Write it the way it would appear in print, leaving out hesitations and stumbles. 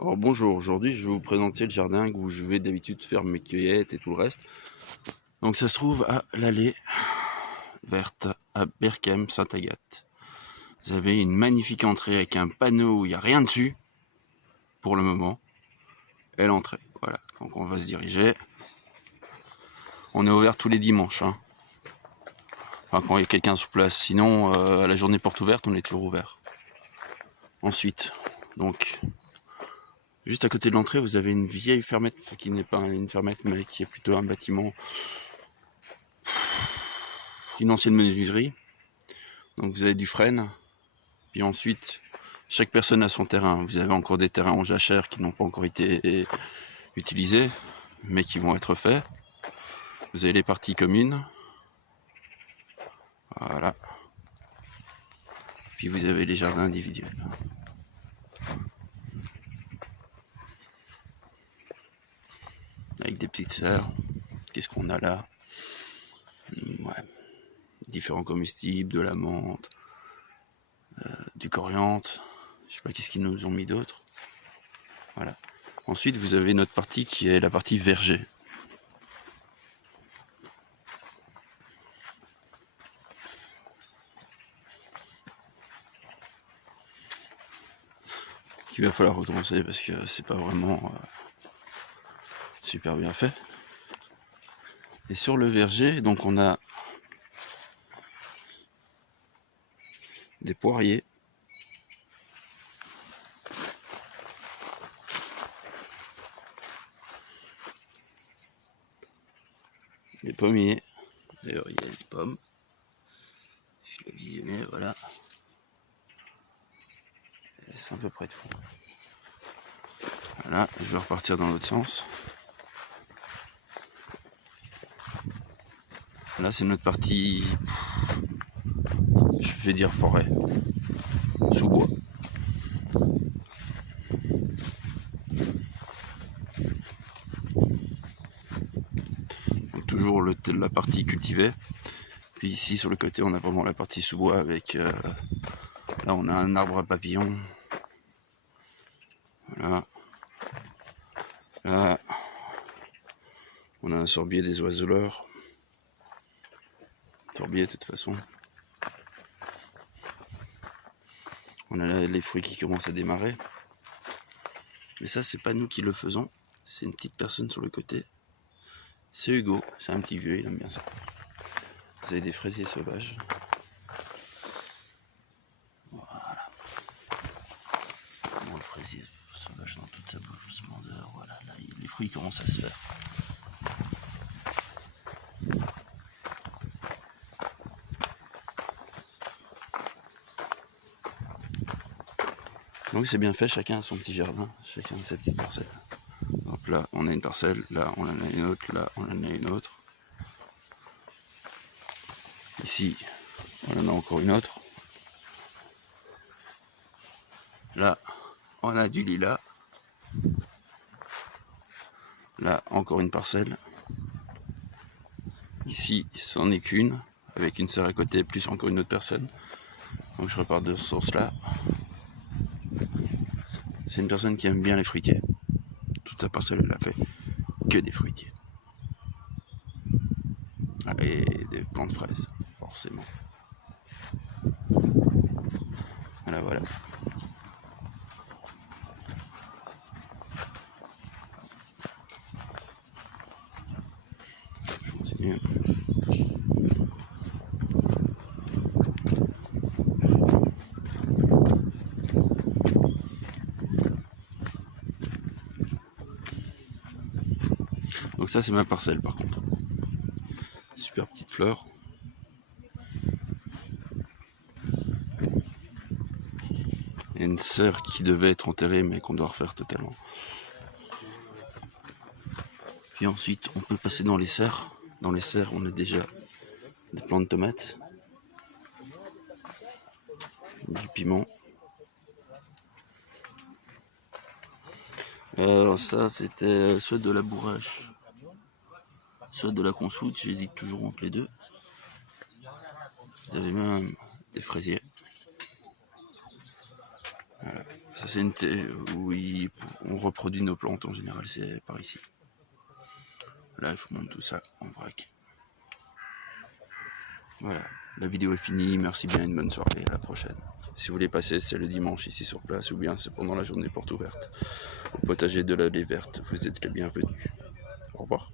Alors bonjour, aujourd'hui je vais vous présenter le jardin où je vais d'habitude faire mes cueillettes et tout le reste. Donc ça se trouve à l'allée verte à Berchem, Sainte-Agathe. Vous avez une magnifique entrée avec un panneau où il n'y a rien dessus, pour le moment, et l'entrée. Voilà, donc on va se diriger. On est ouvert tous les dimanches, hein. Enfin quand il y a quelqu'un sous place, sinon à la journée porte ouverte on est toujours ouvert. Ensuite, donc juste à côté de l'entrée, vous avez une vieille fermette, qui n'est pas une fermette, mais qui est plutôt un bâtiment, une ancienne menuiserie. Donc vous avez du frêne, puis ensuite, chaque personne a son terrain. Vous avez encore des terrains en jachère qui n'ont pas encore été utilisés, mais qui vont être faits. Vous avez les parties communes. Voilà. Puis vous avez les jardins individuels. Avec des petites serres. Qu'est-ce qu'on a là? Ouais. Différents comestibles, de la menthe, du coriandre. Je sais pas qu'est-ce qu'ils nous ont mis d'autre. Voilà. Ensuite, vous avez notre partie qui est la partie verger. Il va falloir recommencer parce que c'est pas vraiment super bien fait. Et sur le verger, donc on a des poiriers, des pommiers. D'ailleurs il y a des pommes. Je l'ai visionné, voilà. C'est à peu près tout. Voilà, je vais repartir dans l'autre sens. Là c'est notre partie, je vais dire forêt, sous-bois. Donc toujours la partie cultivée. Puis ici sur le côté on a vraiment la partie sous-bois avec, là on a un arbre à papillons. Voilà. Là on a un sorbier des oiseleurs. Sorbier de toute façon. On a là les fruits qui commencent à démarrer. Mais ça c'est pas nous qui le faisons. C'est une petite personne sur le côté. C'est Hugo, c'est un petit vieux, il aime bien ça. Vous avez des fraisiers sauvages. Voilà. Bon, le fraisier sauvage dans toute sa splendeur. Voilà, là les fruits commencent à se faire. Donc c'est bien fait, chacun a son petit jardin, chacun a sa petite parcelle. Hop là, on a une parcelle, là on en a une autre, là on en a une autre. Ici, on en a encore une autre. Là, on a du lilas. Là, encore une parcelle. Ici, c'en est qu'une, avec une serre à côté, plus encore une autre personne. Donc je repars de ce sens-là. C'est une personne qui aime bien les fruitiers. Toute sa parcelle, elle a fait que des fruitiers. Et des plantes fraises, forcément. Voilà, voilà. Je continue. Donc ça c'est ma parcelle par contre. Super petite fleur. Il y a une serre qui devait être enterrée mais qu'on doit refaire totalement. Puis ensuite on peut passer dans les serres. Dans les serres on a déjà des plants de tomates, du piment. Alors ça c'était soit de la bourrache, soit de la consoude, j'hésite toujours entre les deux. Vous avez même des fraisiers. Voilà. Ça c'est où on reproduit nos plantes en général, c'est par ici. Là, je vous montre tout ça en vrac. Voilà, la vidéo est finie. Merci bien, une bonne soirée. À la prochaine. Si vous voulez passer, c'est le dimanche ici sur place, ou bien c'est pendant la journée porte ouverte. Au potager de l'Allée Verte, vous êtes les bienvenus. Au revoir.